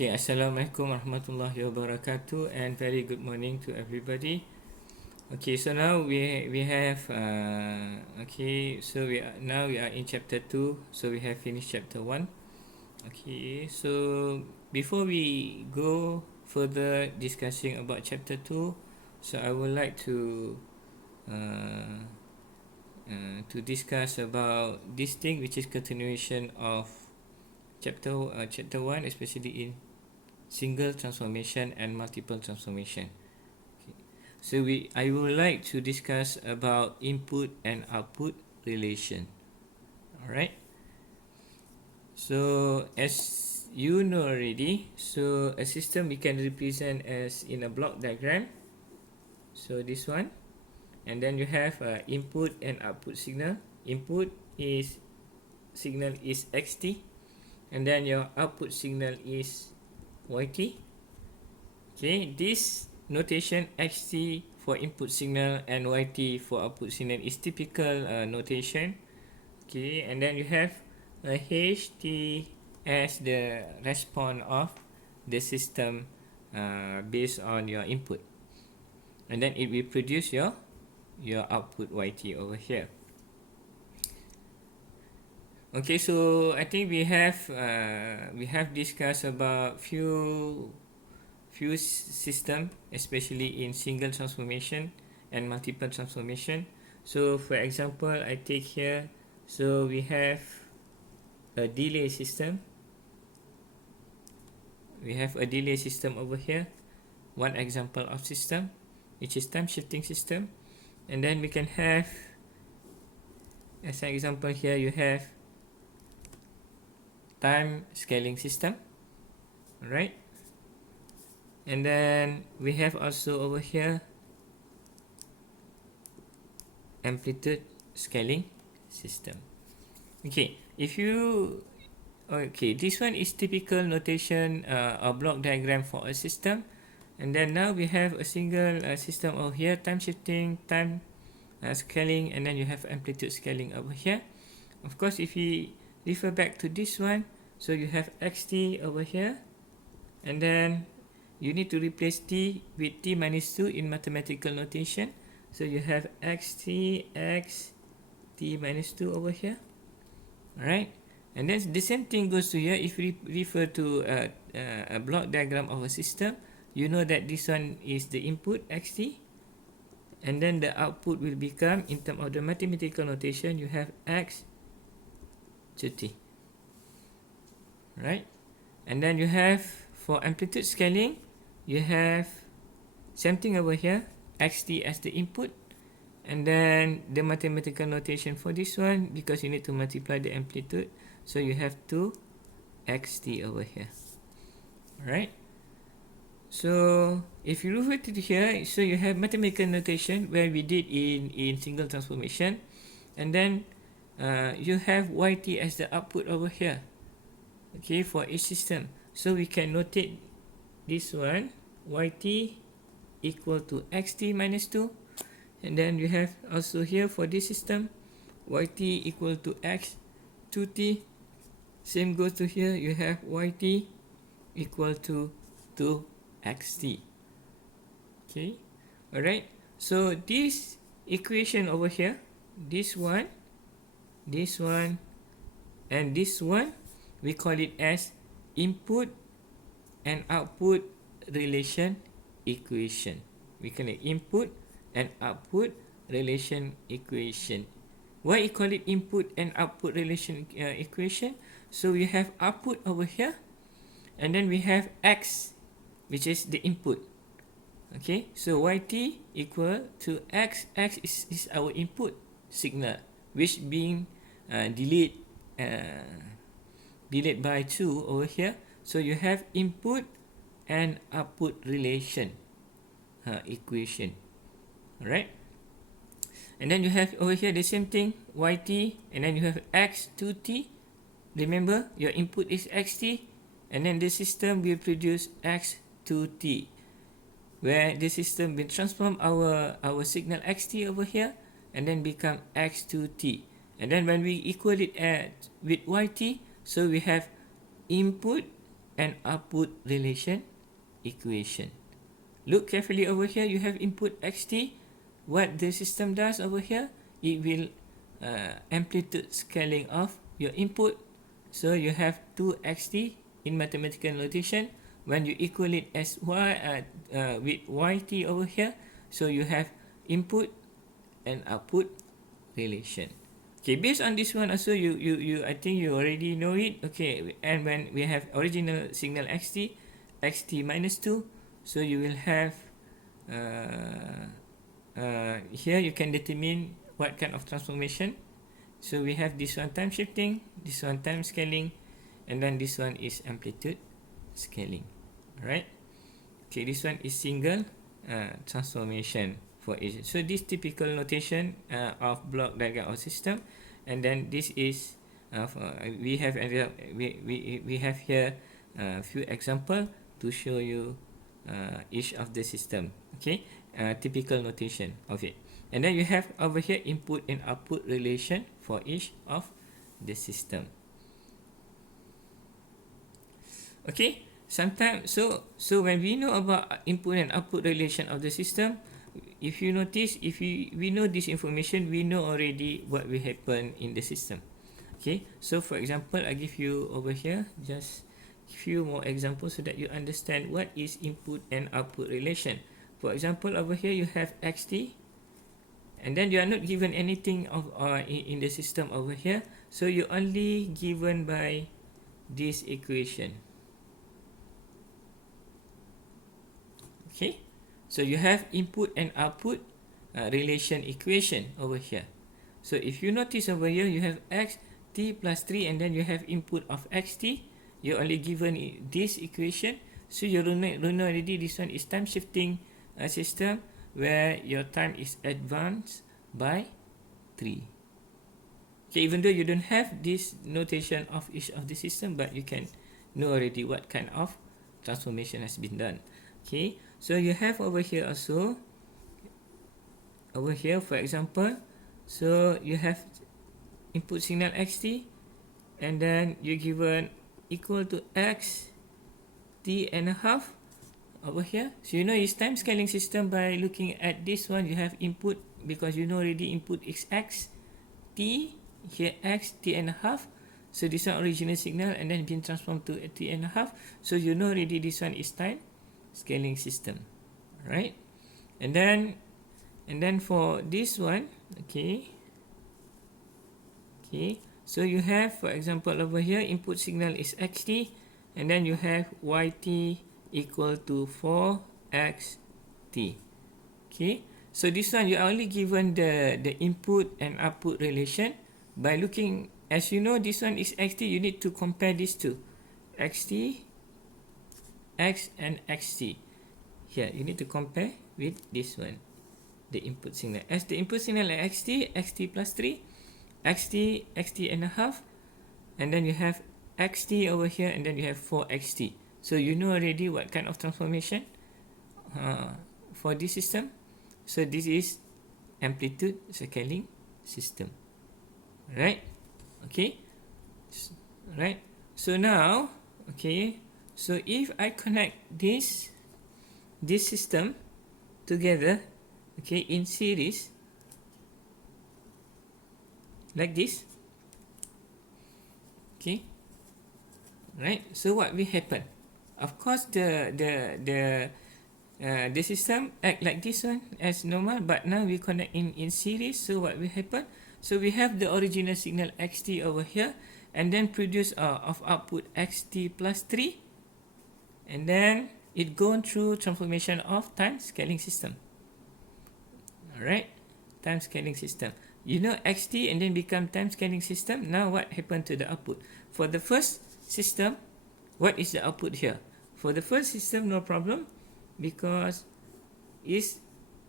Okay, Assalamualaikum warahmatullahi wabarakatuh, and very good morning to everybody. Okay, so now we have okay, so we are in chapter 2, so we have finished chapter 1. Okay, so before we go further discussing about chapter 2, so I would like uh, to discuss about this thing, which is continuation of chapter 1, especially in single transformation and multiple transformation. Okay. So I would like to discuss about input and output relation. Alright. So as you know already, so a system we can represent as in a block diagram. So this one, and then you have input and output signal. Input is signal is xt, and then your output signal is yt. Okay, this notation xt for input signal and yt for output signal is typical notation. Okay, and then you have a ht as the response of the system based on your input, and then it will produce your output yt over here. Okay, so I think we have discussed about few system, especially in single transformation and multiple transformation. So for example, I take here, so we have a delay system. We have a delay system over here, one example of system, which is time shifting system. And then we can have, as an example here, you have time scaling system. Alright. And then we have also over here amplitude scaling system. Okay, this one is typical notation or block diagram for a system. And then now we have a single system over here, time shifting, time scaling, and then you have amplitude scaling over here. Of course, if we refer back to this one, so you have xt over here, and then you need to replace t with t minus 2 in mathematical notation. So you have xt x t minus 2 over here. Alright, and then the same thing goes to here. If we refer to a block diagram of a system, you know that this one is the input xt, and then the output will become, in terms of the mathematical notation, you have x to t. Right, and then you have, for amplitude scaling, you have same thing over here, xt as the input, and then the mathematical notation for this one, because you need to multiply the amplitude, so you have 2 xt over here. Alright, so if you look at it here, so you have mathematical notation where we did in single transformation, and then you have yt as the output over here. Okay, for each system, so we can notate this one, yt equal to xt minus 2, and then you have also here for this system, yt equal to x 2t. Same goes to here, you have yt equal to 2xt. Okay, alright, so this equation over here, this one, and this one, we call it as input and output relation equation. We call it input and output relation equation. Why we call it input and output relation equation? So we have output over here, and then we have x, which is the input. Okay, so yt equal to x. X is our input signal, which being delayed by 2 over here. So you have input and output relation equation. Alright, and then you have over here the same thing, yt, and then you have x 2t. Remember, your input is xt, and then the system will produce x 2t, where the system will transform our signal xt over here and then become x 2t. And then when we equal it with yt, so we have input and output relation equation. Look carefully over here. You have input xt. What the system does over here, it will amplitude scaling of your input. So you have 2xt in mathematical notation. When you equal it as y with yt over here, so you have input and output relation. Okay, based on this one also, you I think you already know it. Okay, and when we have original signal xt minus 2, so you will have here you can determine what kind of transformation. So we have this one time shifting, this one time scaling, and then this one is amplitude scaling. Alright. Okay, this one is single transformation for each. So this typical notation of block diagram or system, and then this is we have here a few example to show you each of the system. Okay, typical notation of it, and then you have over here input and output relation for each of the system. Okay, sometimes so when we know about input and output relation of the system, if you notice, if we know this information, we know already what will happen in the system. Okay, so for example, I give you over here just few more examples so that you understand what is input and output relation. For example, over here you have xt, and then you are not given anything of in the system over here, so you're only given by this equation. Okay, so you have input and output relation equation over here. So if you notice over here, you have xt plus 3, and then you have input of xt. You're only given this equation, so you know already this one is time shifting system where your time is advanced by 3. Okay, even though you don't have this notation of each of the system, but you can know already what kind of transformation has been done. Okay, so you have over here also, over here for example, so you have input signal xt, and then you're given equal to x t and a half over here. So you know it's time scaling system by looking at this one. You have input, because you know already input is x t, here x t and a half. So this one original signal and then been transformed to t and a half. So you know already this one is time scaling system, right? And then for this one, okay, so you have, for example, over here input signal is xt, and then you have yt equal to 4xt. Okay, so this one you are only given the input and output relation by looking, as you know this one is xt, you need to compare these two, xt, x and xt. Here you need to compare with this one, the input signal. As the input signal is xt plus 3, xt and a half, and then you have xt over here, and then you have 4xt. So you know already what kind of transformation for this system. So this is amplitude scaling system, right? Okay, right. So now, okay, so if I connect this system together, okay, in series like this, okay, right? So what will happen? Of course, the system act like this one as normal, but now we connect in series. So what will happen? So we have the original signal xt over here, and then produce of output xt plus 3, and then it gone through transformation of time scaling system. Alright, time scaling system. You know xt and then become time scaling system. Now what happened to the output? For the first system, what is the output here? For the first system, no problem, because is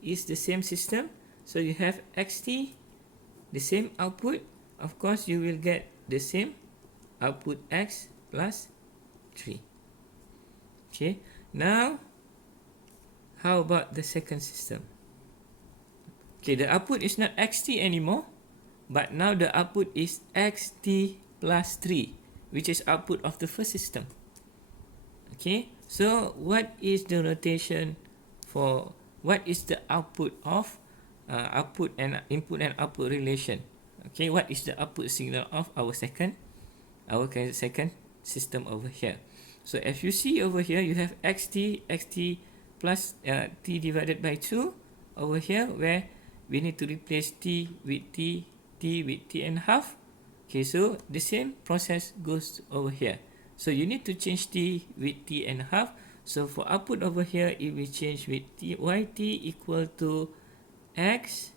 the same system. So you have xt, the same output. Of course, you will get the same output x plus 3. Okay, now how about the second system? Okay, the output is not xt anymore, but now the output is xt plus 3, which is output of the first system. Okay, so what is the notation for what is the output of output and input and output relation? Okay, what is the output signal of our second system over here? So as you see over here, you have xt plus t divided by 2 over here, where we need to replace t with t with t and half. Okay, so the same process goes over here. So you need to change t with t and half. So for output over here, it will change with t, yt equal to x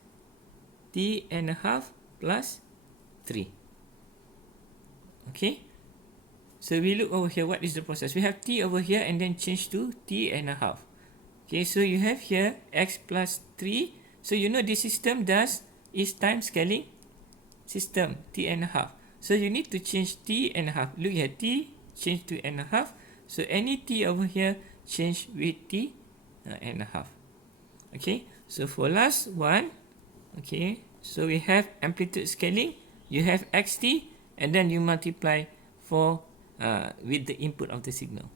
t and a half plus 3. Okay, so we look over here, what is the process? We have t over here and then change to t and a half. Okay, so you have here x plus 3. So you know this system is time scaling system, t and a half. So you need to change t and a half. Look here, t change to and a half. So any t over here change with t and a half. Okay, so for last one, okay, so we have amplitude scaling. You have xt and then you multiply for with the input of the signal.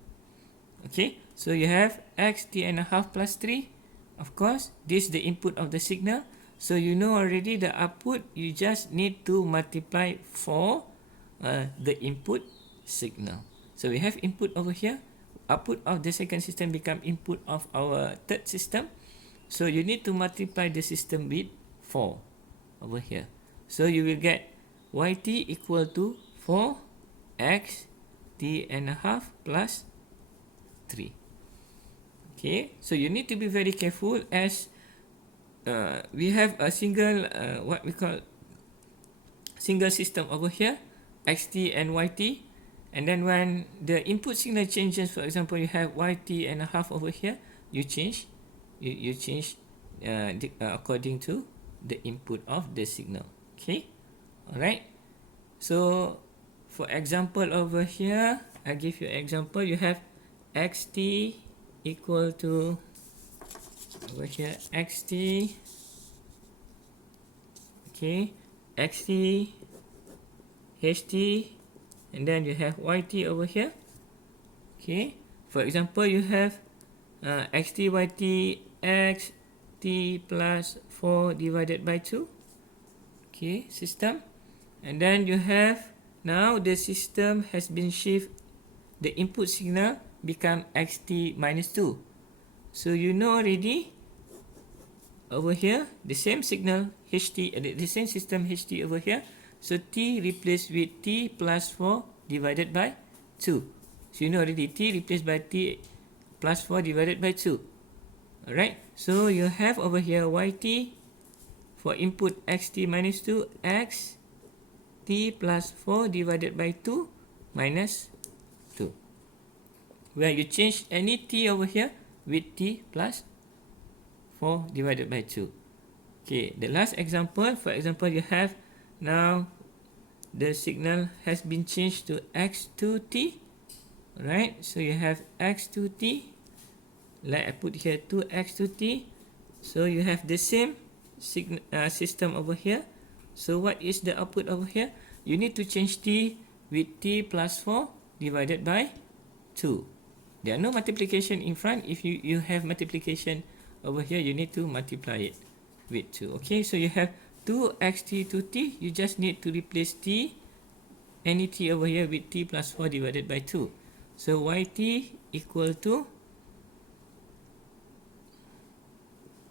Okay, so you have x t and a half plus 3. Of course, this is the input of the signal. So you know already the output, you just need to multiply for the input signal. So we have input over here. Output of the second system become input of our third system. So you need to multiply the system with 4 over here. So you will get yt equal to 4x t and a half plus 3. Okay, so you need to be very careful as we have a single what we call single system over here, xt and yt, and then when the input signal changes, for example you have yt and a half over here, you change according to the input of the signal. Okay, alright, so for example over here, I give you an example. You have xt equal to over here xt, okay, xt ht, and then you have yt over here. Okay, for example you have xt yt x t plus 4 divided by 2. Okay, system, and then you have now the system has been shift, the input signal become xt minus 2. So you know already over here the same signal ht, the same system ht over here. So t replaced with t plus 4 divided by 2. So you know already t replaced by t plus 4 divided by 2. Alright, so you have over here yt for input xt minus 2, x t plus 4 divided by 2 minus 2, where you change any t over here with t plus 4 divided by 2. Okay, the last example, for example you have now the signal has been changed to x2t. Alright, so you have x2t, like I put here 2x2t. So you have the same system over here. So what is the output over here? You need to change t with t plus 4 divided by 2. There are no multiplication in front. If you have multiplication over here, you need to multiply it with 2. Okay, so you have 2xt to t. You just need to replace t, any t over here, with t plus 4 divided by 2. So yt equal to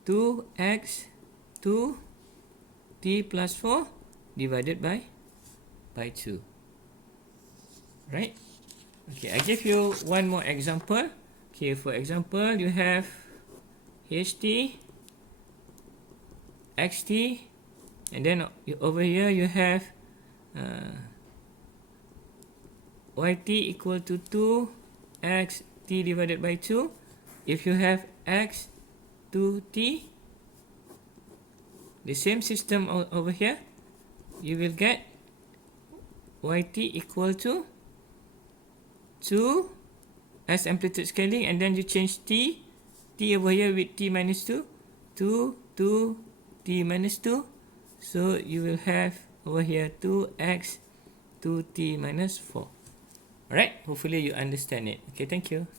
2x 2 t plus 4 divided by 2. Right? Okay, I give you one more example. Okay, for example, you have ht, xt, and then over here you have yt equal to 2x t divided by 2. If you have x 2t, the same system over here, you will get yt equal to 2 as amplitude scaling, and then you change t over here with t minus 2, 2 t minus 2. So you will have over here 2x 2t minus 4. Alright, hopefully you understand it. Okay, thank you.